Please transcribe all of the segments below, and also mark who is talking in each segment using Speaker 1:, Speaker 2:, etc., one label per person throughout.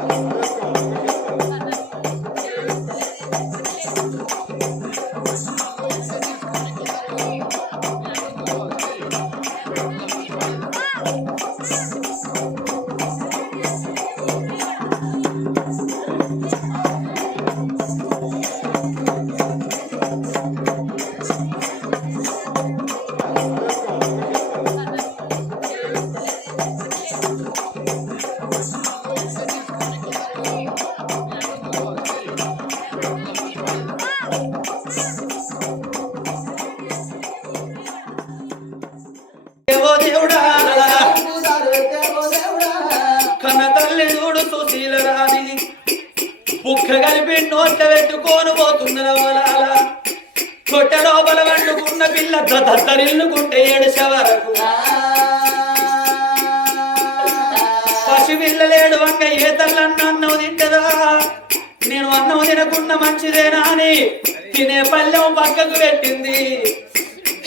Speaker 1: దేవో రాని బుక్క కలిపి నోట్ల పెట్టుకోను పోతున్న వలాల కొట్ట లోపల వండుకున్న పిల్ల దద్దరిల్లుకుంటే ఏడుస వరకు. పసి పిల్లలేడు వంక ఏ తల్లన్న అన్నం తింటదా? నేను అన్నం తినకున్న మంచిదేనా అని తినే పల్లెం పక్కకు పెట్టింది.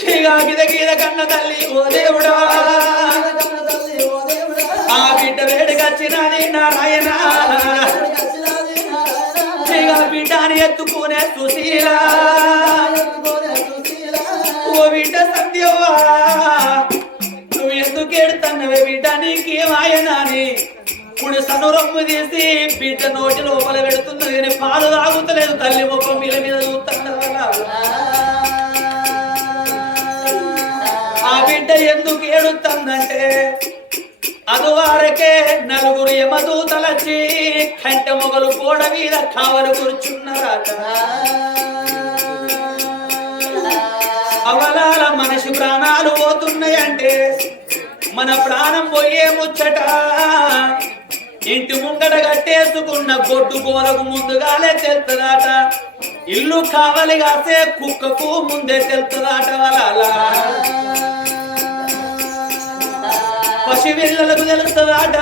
Speaker 1: ఇక గిద గీద కన్న తల్లి ఓ దేవుడా! ఆ బిడ్డ వేడికొచ్చినది నారాయణ. బిడ్డని ఎత్తుకునే సుశీల. ఓ బిడ్డ సత్యవా నువ్వు ఎందుకు ఎడుతున్నవే బిడ్డ? నీకేమాయనా అని. ఇప్పుడు సనురొమ్ము తీసి బిడ్డ నోటి లోపల పెడుతున్నది కానీ పాలు తాగుతలేదు తల్లి ముఖం మీద మీద చూస్తున్నది ఆ బిడ్డ ఎందుకు ఏడుతుందంటే అదువారకే నలుగురు యమదూతలచ్చి కంట మొగలు గోడ మీద కావలు కూర్చున్నారట. అవలాల మనిషి ప్రాణాలు పోతున్నాయంటే మన ప్రాణం పోయే ముచ్చట. ఇంటి ముంగట కట్టేసుకున్న గొడ్డు గోలకు ముందుగాలే తెలుతుందట ఇల్లు కావాలి కాసే కుక్కకు ముందే తెలుతుందట వలాలా పసిపిల్లలకు తెలుస్తుందట.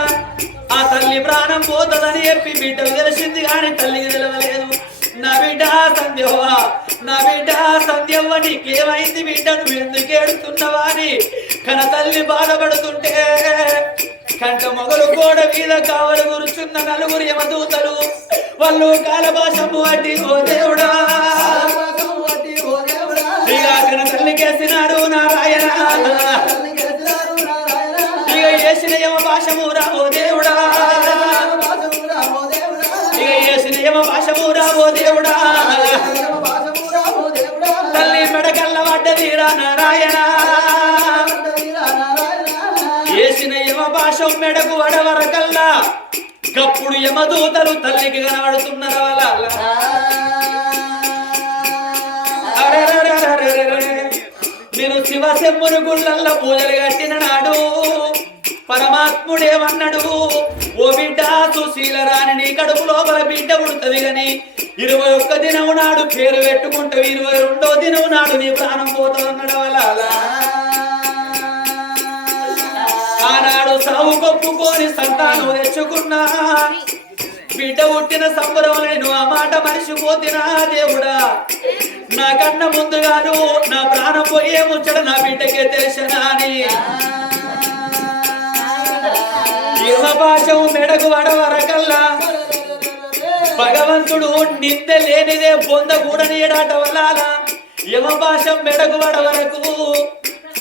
Speaker 1: ఆ తల్లి ప్రాణం పోతుందని చెప్పి బిడ్డకు తెలిసింది కానీ తల్లికి తెలవలేదు. నా బిడ్డ సంధ్యవ్వ నా బిడ్డ సంధ్యవ్వ నీకేమైంది బిడ్డ? నువ్వు ఎందుకు ఏడుతున్నావా అని కన తల్లి బాధపడుతుంటే కంట మొగలు గోడ మీద కావలు కూర్చున్న నలుగురు యమదూతలు వాళ్ళు కాలభాషము అడ్డి ఓ దేవుడా! కన తల్లికేసినాడు నారాయణ. వేసిన యమ భాషము రావో దేవుడా. ఇక వేసిన యమ భాషము రావో దేవుడా. తల్లి మెడకల్ల పడ్డదిరా నారాయణ. వేసిన యమ భాష మెడకు వడవరకల్లా గప్పుడు యమదూతలు తల్లికి కనబడుతున్నారు వాళ్ళ అరెరెరెరెరెరెరె. నేను శివశంభుని గుళ్ళల్లో పూజలు కట్టిన నాడు పరమాత్ముడేమన్నాడు ఓ బిడ్డ సుశీల రాని నీ కడుపు లోపల బిడ్డ పుడుతుంది గని ఇరవై ఒక్క దినము నాడు పేరు పెట్టుకుంటావు ఇరవై రెండో దినము నాడు నీ ప్రాణం పోతావు అన్నాడు వాళ్ళ ఆనాడు సాగు కప్పుకొని సంతానం తెచ్చుకున్నా. బిడ్డ పుట్టిన సంబరం నేను ఆ మాట మనిషిపోతినా దేవుడా? నా కన్న ముందుగాను నా ప్రాణం పోయే ముచ్చట నా బిడ్డకే తెలిసినా అని భాషం మెడకు వడవరకల్లా. భగవంతుడు నింద లేనిదే పొంద కూడనీయడాట వల్ల యమ భాషం మెడకు వడవరకు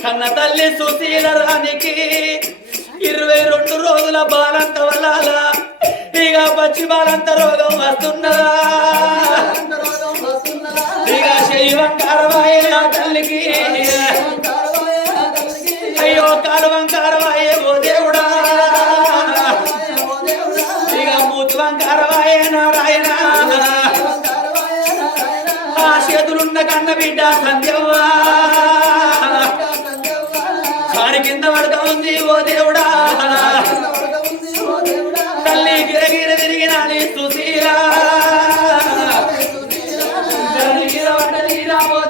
Speaker 1: కన్న తల్లి సుశీల రానికి ఇరవై రెండు రోజుల బాలంత వల్ల ఇక పచ్చి బాలంత రోగం వస్తున్నదా ఇక శైవంకారమాయే నా తల్లికి. అయ్యో కాలువంకారమాయే ఓ దేవుడా. ఆ చేతులున్న కన్న బిడ్డ సంధ్యవ్వా కారి కింద పడతా ఉంది ఓ దేవుడా తల్లి గిరగిర తిరిగిన నీ సుశీలా గిరగిర పడ్డదిరా ఓ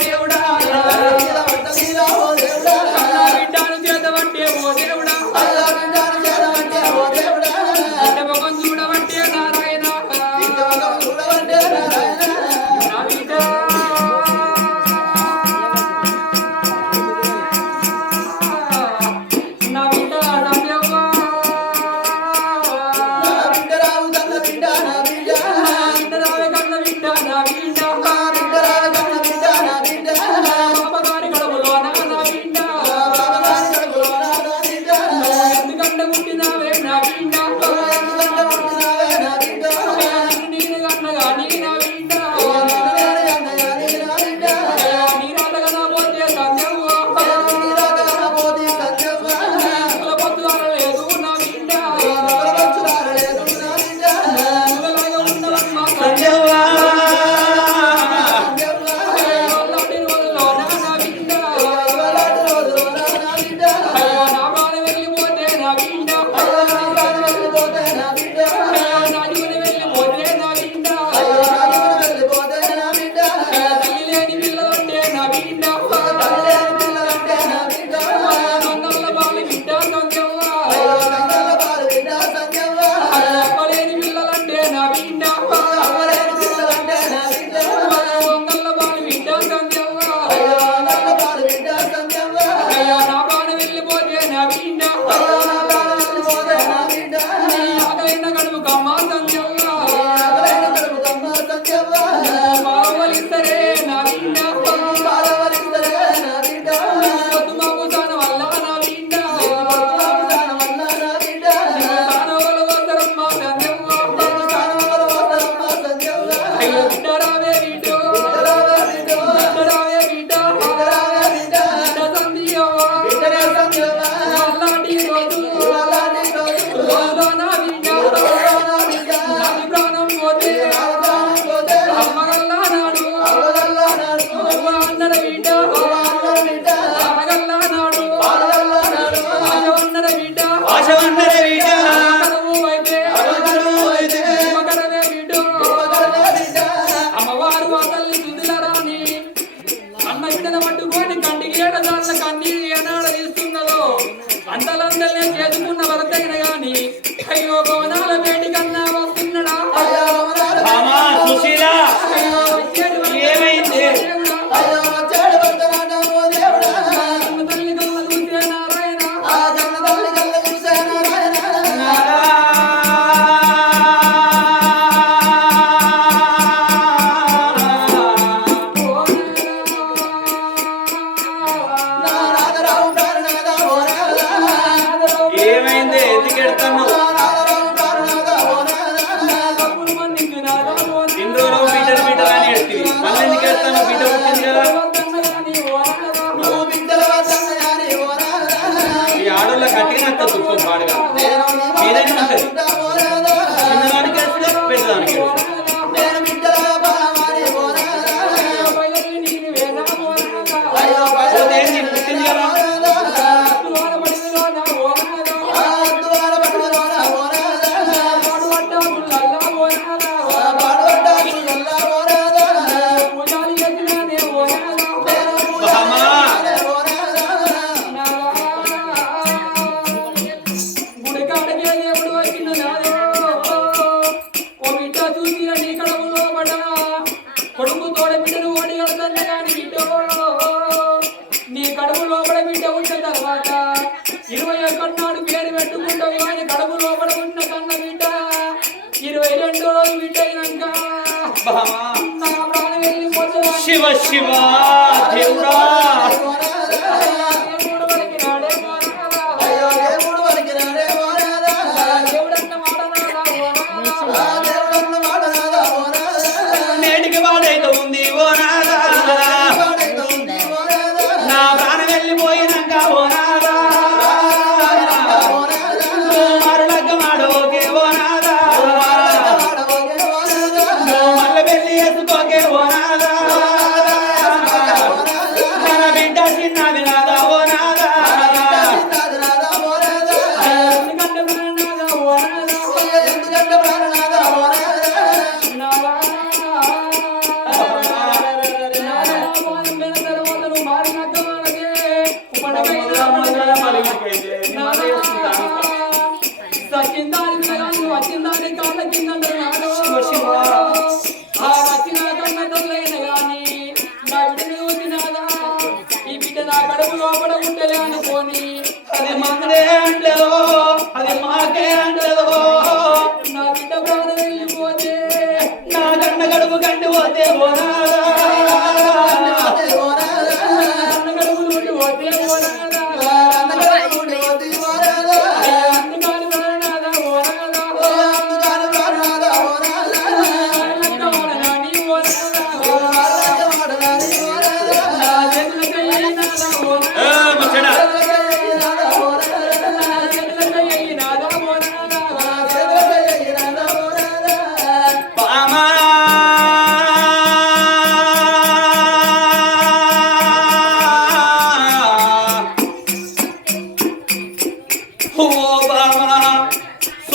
Speaker 2: అంత దుఃఖం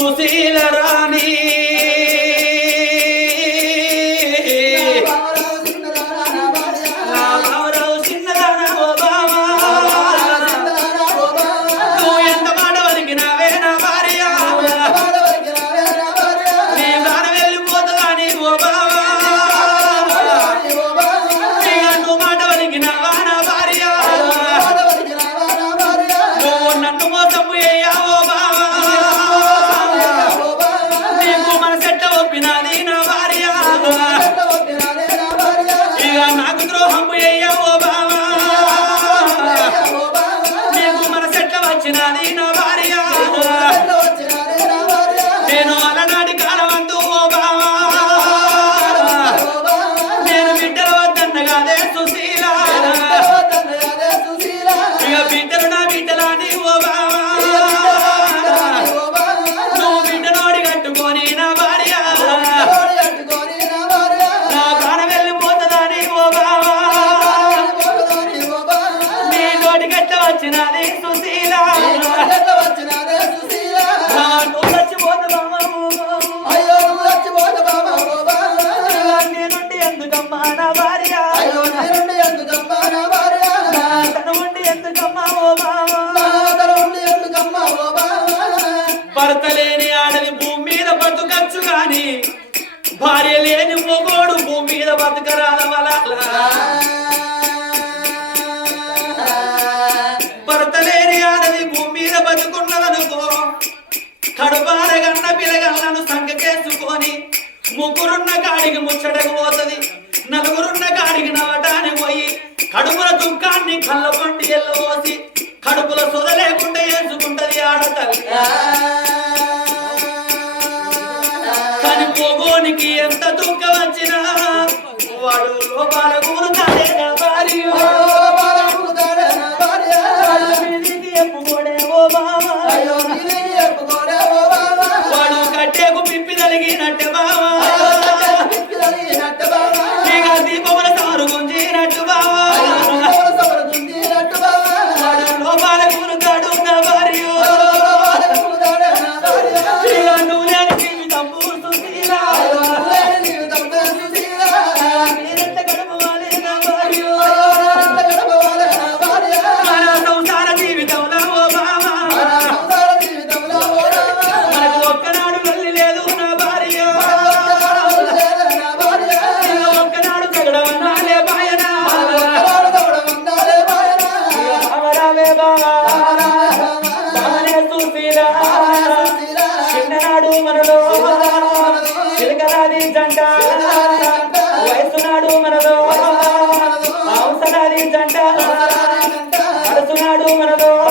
Speaker 3: చూసేలారా i Canada, Canada. చేయొచ్చు కానీ
Speaker 1: భార్య లేని మొగోడు భూమి మీద బతకరాల భర్త లేని ఆడది భూమి మీద బతుకున్నదనుకో కడుపారగన్న పిలగలను సంగకేసుకొని ముగ్గురున్న కాడికి ముచ్చటకు పోతుంది. నలుగురున్న కాడికి నవ్వటానికి పోయి కడుపుల దుఃఖాన్ని కళ్ళ పండి ఎల్లవోసి కడుపుల సొద లేకుండా వేసుకుంటది ఆడతల్లి. పోగోనికి ఎంత దుఃఖ వచ్చినా వాడు లోపాల గురుతాడే నా భార్య? వాడు కట్టేకు పిప్పి తలిగినట్టే బావ జంట. వయసునాడు మనలో అవసరాది జంట. మనదో.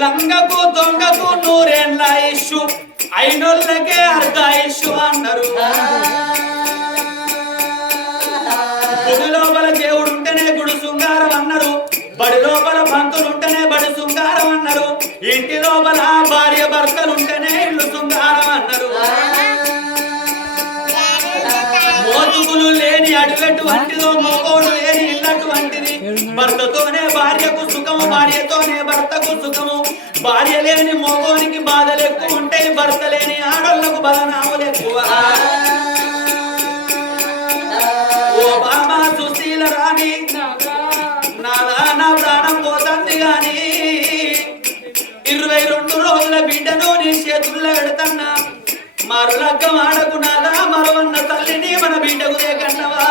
Speaker 1: లంగకు దొంగకు నూరేళ్ళ ఇష్యు. అయినోళ్ళకే అర్ధ ఇష్యు అన్నారు. గుడి లోపల దేవుడు ఉంటేనే గుడి శృంగారం అన్నారు. బడి లోపల పంతులు ఉంటేనే బడి శృంగారం అన్నారు. ఇంటి లోపల భార్య భర్తలు ఉంటేనే ఇల్లు శృంగారం అన్నారు. అతుకులు లేని అడుగటువంటిదో మోగోడు లేని ఇల్లటువంటిది. భర్తతోనే భార్యకు సుఖము భార్యతోనే భర్తకు సుఖము. భార్య లేని మోగోనికి బాధలు ఎక్కువ ఉంటాయి భర్త లేని ఆడోళ్ళకు బలనాములు ఎక్కువ. ఓ బామ సుశీల రాణి నా ప్రాణం పోతుంది గాని. ఇరవై రెండు రోజుల బిడ్డను నీ చేతుల్లో పెడతన్నా మరులగ్గం ఆడకు నాదా మరవన్న తల్లిని మన బిడ్డకు కన్నవా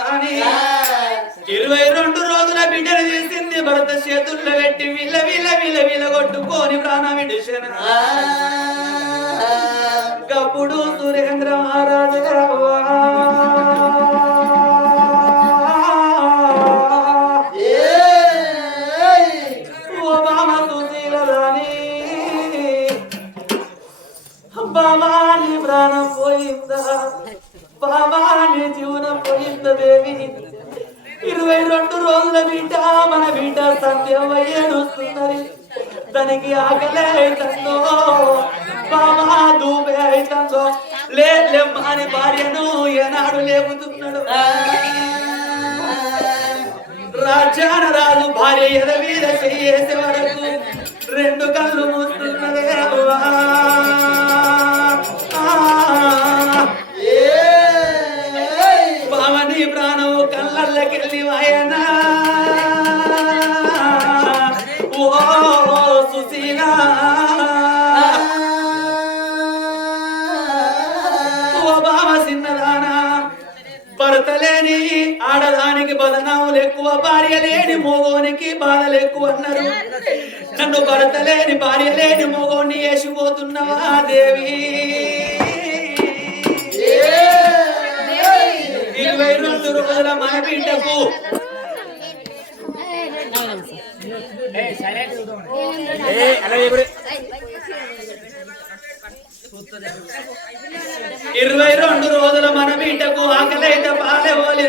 Speaker 1: రాణి. ఇరవై రెండు రోజుల బిడ్డను చేసింది భరత చేతుల్లో పెట్టి విల విల విల విల కొట్టుకొని ప్రాణం విడిచిన. గప్పుడు సురేంద్ర మహారాజు జీవనం దేవి ఇరవై రెండు రోజుల బిడ్డ మన బిడ్డ సత్యం ఏడుస్తున్నది. దానికి ఆకలే అవుతుందో బాబా దూపే అవుతుందో లేమ్మని భార్యను ఏనాడు లేపుతున్నాడు. రాజ్యాన రాజు భార్య ఎద మీద చెయ్యేసే వరకు రెండు కళ్ళు మూస్తున్నదే అవ్వా. లేని మోగోనికి బాధలు ఎక్కువ అన్నారు నన్ను భర్త లేని భార్య లేని మోగోని వేసిపోతున్నవా దేవి? ఇరవై రెండు రోజుల మన బిడ్డకు ఇరవై రెండు రోజుల మన బిడ్డకు పాలే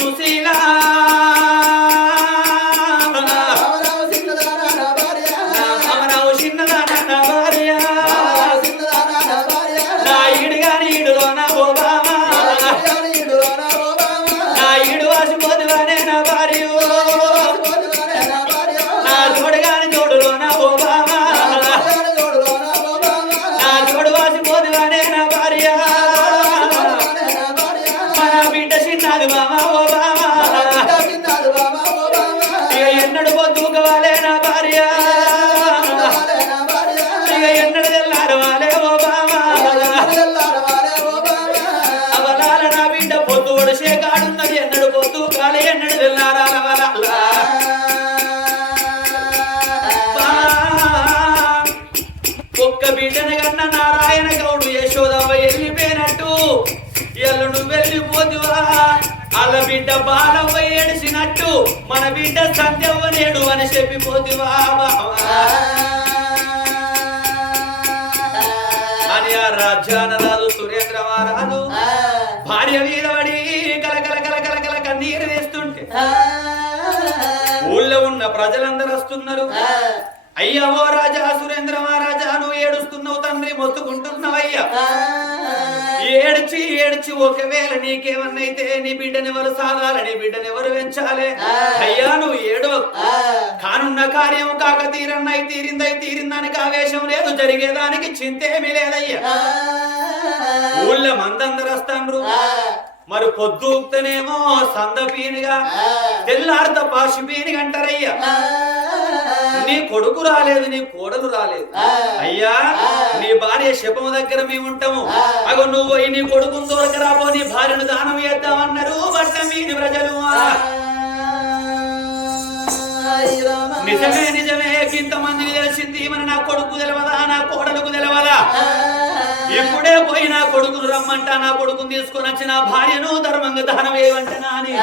Speaker 1: సుశీలా. ఒక్క బిడ్డని కన్న నారాయణ గౌడు యశోదవ్వ వెళ్ళిపోయినట్టు. ఎల్లు నువ్వు వెళ్ళిపోతువా అల్ల బిడ్డ బాలవ్వ ఏడిసినట్టు. మన బిడ్డ సంధ్యవ్వ నేడు అని చెప్పిపోతువా బావా? అని ఆ రాజ్యాన రాజు సురేంద్ర మహారాజు భార్య మీద ఊళ్ళో ఉన్న ప్రజలందరూ వస్తున్నారు. అయ్యా ఓ రాజా సురేంద్ర మహారాజా నువ్వు ఏడుస్తున్నావు తండ్రి మొత్తుకుంటున్నావయ్యా ఏడ్చి ఏడ్చి ఒకవేళ నీకేమన్నైతే నీ బిడ్డని ఎవరు సాగాలి నీ బిడ్డని ఎవరు పెంచాలి? అయ్యా నువ్వు ఏడు కానున్న కార్యం కాక తీరన్నై తీరిందై తీరిందానికి ఆవేశం లేదు జరిగేదానికి చింతేమీ లేదయ్యా. ఊళ్ళో మందందరు వస్తాండ్రు. మరి పొద్దునేమో సంద పీనిగా తెల్లారిత పాసి పీనిగా అంటారయ్యా నీ కొడుకు రాలేదు నీ కోడలు రాలేదు. అయ్యా నీ భార్య శపము దగ్గర మేము ఉంటాము. అగో నువ్వు నీ కొడుకుని దొరకరాబో నీ భార్యను దానం చేద్దామన్నారు బట్ట మీది ప్రజలు. నిజమే నిజమే ఇంతమందికి తెలిసింది. మన నా కొడుకు తెలవదా నా కోడలకు తెలవదా ఇప్పుడే పోయి నా కొడుకును రమ్మంటా నా కొడుకుని తీసుకొని వచ్చి నా భార్యను ధర్మంగా దానం వేయమంటనా అని